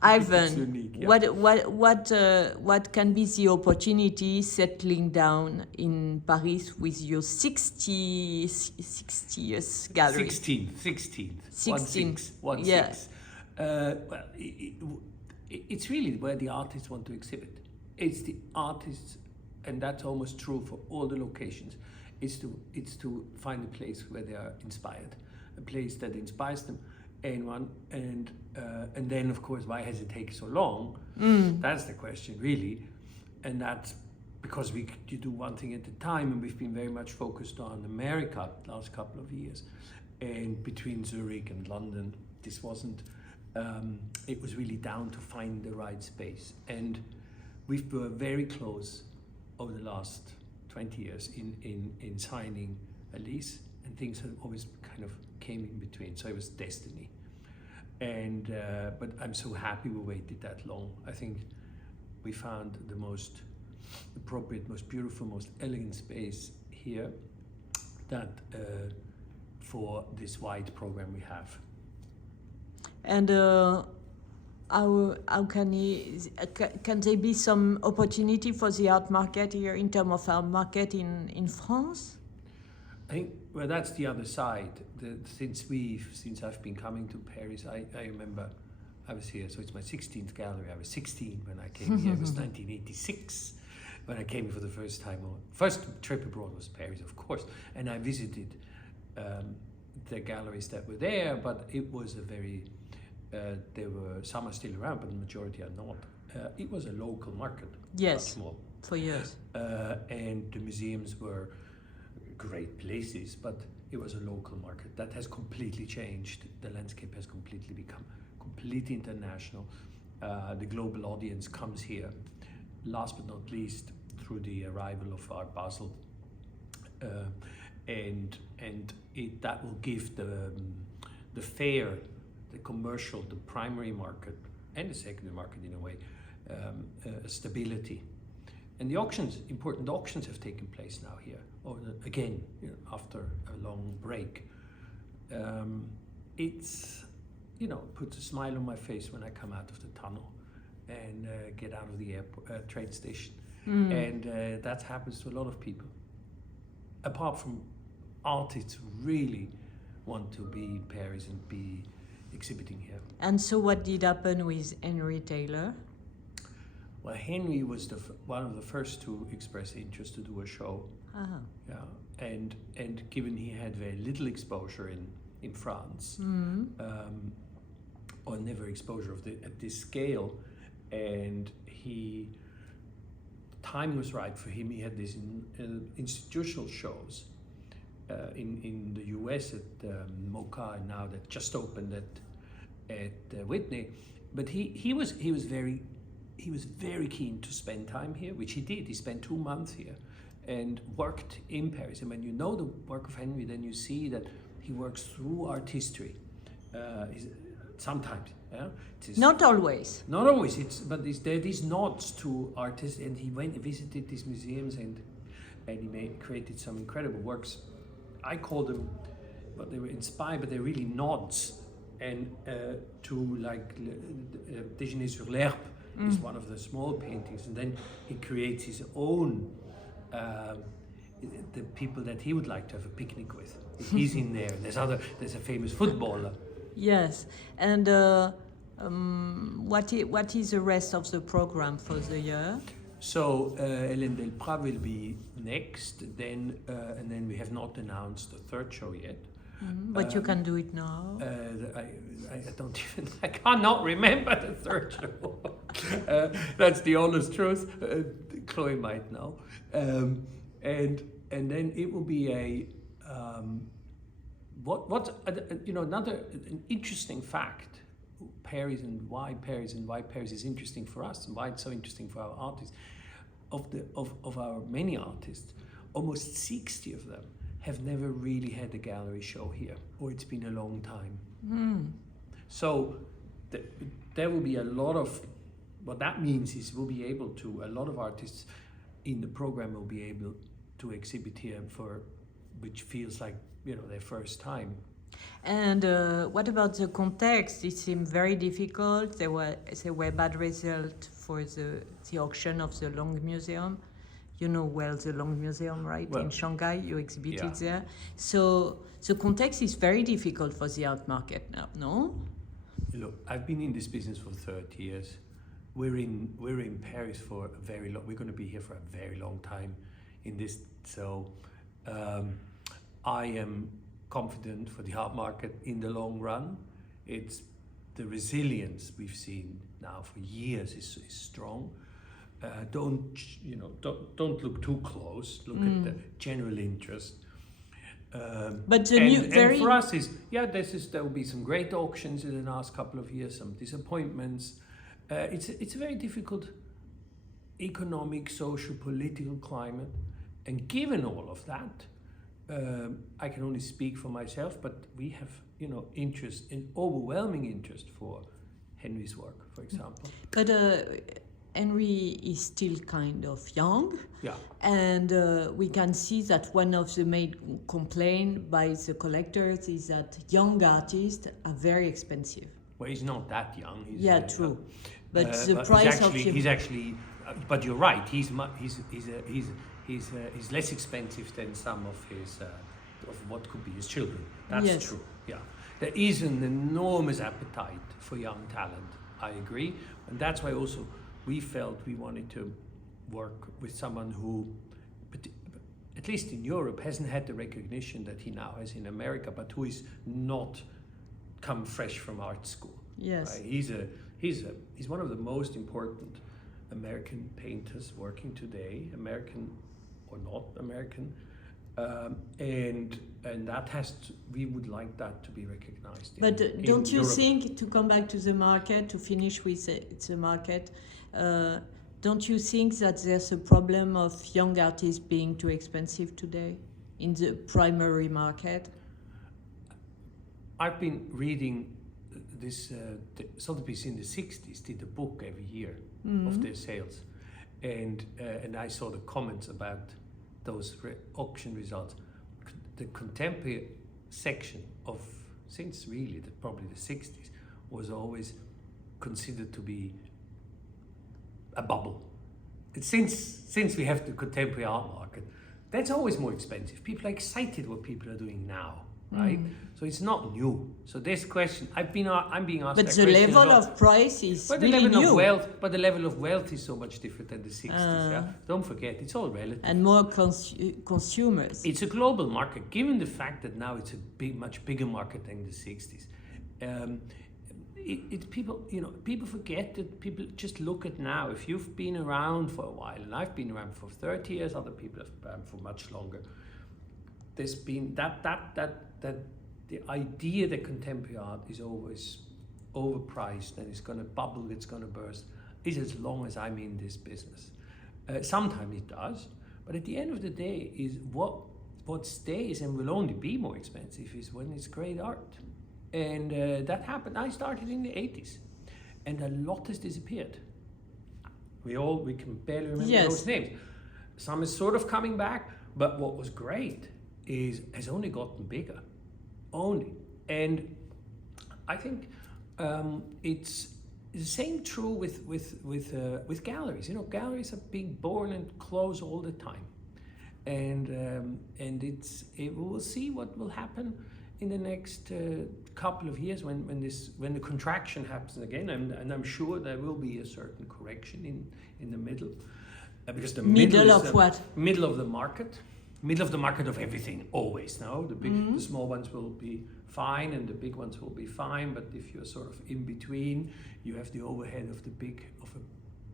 Ivan, unique, yeah. what can be the opportunity settling down in Paris with your 60th gallery? 16th. 16. 1 Yeah. 6. Well, it's really where the artists want to exhibit. It's the artists, and that's almost true for all the locations. It's to find a place where they are inspired, a place that inspires them, and then of course, why has it taken so long? That's the question, really, and that's because you do one thing at a time, and we've been very much focused on America the last couple of years, and between Zurich and London, this wasn't. It was really down to find the right space, and we were very close over the last 20 years in signing a lease, and things have always kind of came in between, so it was destiny. And but I'm so happy we waited that long. I think we found the most appropriate, most beautiful, most elegant space here that for this wide program we have. And how can there be some opportunity for the art market here in terms of art market in France? I think, well, that's the other side. Since I've been coming to Paris, I remember I was here, so it's my 16th gallery. I was 16 when I came here. It was 1986 when I came here for the first time. First trip abroad was Paris, of course, and I visited the galleries that were there, but it was a very, some are still around, but the majority are not. It was a local market. Yes, small. for years. And the museums were great places, but it was a local market. That has completely changed. The landscape has completely become completely international. The global audience comes here, last but not least, through the arrival of Art Basel. That will give the fair, the commercial, the primary market, and the secondary market in a way, stability. And the auctions, important auctions, have taken place now here. Again, after a long break. It's, puts a smile on my face when I come out of the tunnel and get out of the train station. And that happens to a lot of people. Apart from artists who really want to be in Paris and be exhibiting here. And so what did happen with Henry Taylor? Well, Henry was one of the first to express interest to do a show. Uh-huh. Yeah, and given he had very little exposure in France, or never exposure at this scale, and time was right for him. He had these institutional shows in the US at MoCA, and now that just opened at Whitney. But he was very keen to spend time here, which he did. He spent 2 months here and worked in Paris. And when you know the work of Henry, then you see that he works through art history. Sometimes, yeah. Not always. Not always. But there are these nods to artists, and he went and visited these museums, and he created some incredible works. I call them, but they were inspired, but they're really nods, and to like Déjeuner sur l'herbe. Is one of the small paintings, and then he creates his own, the people that he would like to have a picnic with. He's in there. There's a famous footballer. Yes, and what is the rest of the program for the year? So Hélène Delprat will be next, and then we have not announced the third show yet. But you can do it now. I cannot remember the third show. That's the honest truth. Chloe might know. And then it will be another interesting fact. Paris and why Paris is interesting for us, and why it's so interesting for our artists. Of our many artists, almost 60 of them have never really had a gallery show here, or it's been a long time. So there will be a lot of, what that means is a lot of artists in the program will be able to exhibit here which feels like their first time. And what about the context? It seemed very difficult. There were bad results for the auction of the Long Museum. You know well the Long Museum, right? Well, in Shanghai, you exhibited yeah. there. So the context is very difficult for the art market now, no? Look, I've been in this business for 30 years. We're in Paris for a very long. We're going to be here for a very long time in this. So I am confident for the art market in the long run. It's the resilience we've seen now for years is strong. Don't look too close. Look at the general interest. But the and for us there will be some great auctions in the last couple of years, some disappointments. It's a very difficult economic, social, political climate, and given all of that, I can only speak for myself, but we have overwhelming interest for Henry's work, for example. But Henry is still kind of young. Yeah. And we can see that one of the main complaints by the collectors is that young artists are very expensive. Well, he's not that young. He's true. But the price he's actually. But you're right. He's less expensive than some of his of what could be his children. That's true. Yeah. There is an enormous appetite for young talent. I agree, and that's why also we felt we wanted to work with someone who, at least in Europe, hasn't had the recognition that he now has in America, but who is not come fresh from art school. Yes. Right? He's one of the most important American painters working today, American or not American, and that we would like that to be recognized. But don't you Europe. think, to come back to the market, to finish with the market, don't you think that there's a problem of young artists being too expensive today in the primary market? I've been reading this. Sotheby's in the 60s did a book every year of their sales, and I saw the comments about those auction results. The contemporary section of, since really probably the 60s, was always considered to be a bubble. Since we have the contemporary art market, that's always more expensive. People are excited what people are doing now, right? So it's not new. So this question, I'm being asked. But that the question level a lot. of price is But really the level new. of wealth, but the level of wealth is so much different than the 60s. Yeah, don't forget, it's all relative. And more consumers. It's a global market, given the fact that now it's a much bigger market than the 60s. People forget that. People just look at now. If you've been around for a while, and I've been around for 30 years, other people have been around for much longer. There's been that the idea that contemporary art is always overpriced and it's going to bubble, it's going to burst, is as long as I'm in this business. Sometimes it does, but at the end of the day, is what stays and will only be more expensive is when it's great art. And that happened. I started in the 80s, and a lot has disappeared. We can barely remember those names. Some is sort of coming back, but what was great has only gotten bigger, and I think it's the same true with galleries. Galleries are being born and close all the time, and we'll see what will happen in the next couple of years when the contraction happens again, and I'm sure there will be a certain correction in the middle, because the middle of what? Middle of the market. Middle of the market of everything, always. Now the small ones will be fine and the big ones will be fine, but if you're sort of in between, you have the overhead of a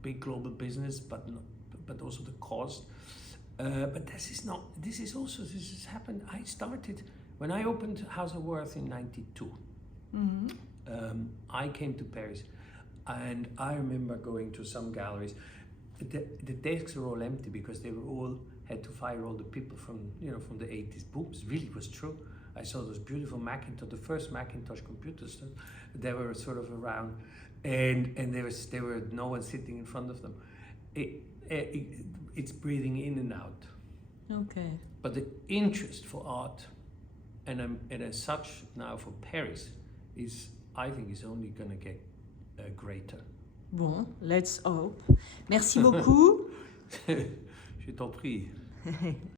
big global business, but also the cost. But this has happened. I started when I opened Hauser&Wirth in '92. I came to Paris, and I remember going to some galleries. The desks were all empty because they were all had to fire all the people from the 80s. Booms, really was true. I saw those beautiful Macintosh, the first Macintosh computers. They were sort of around, and there were no one sitting in front of them. It's breathing in and out. Okay. But the interest for art and as such now for Paris I think is only going to get greater. Bon, let's hope. Merci beaucoup. Je t'en prie.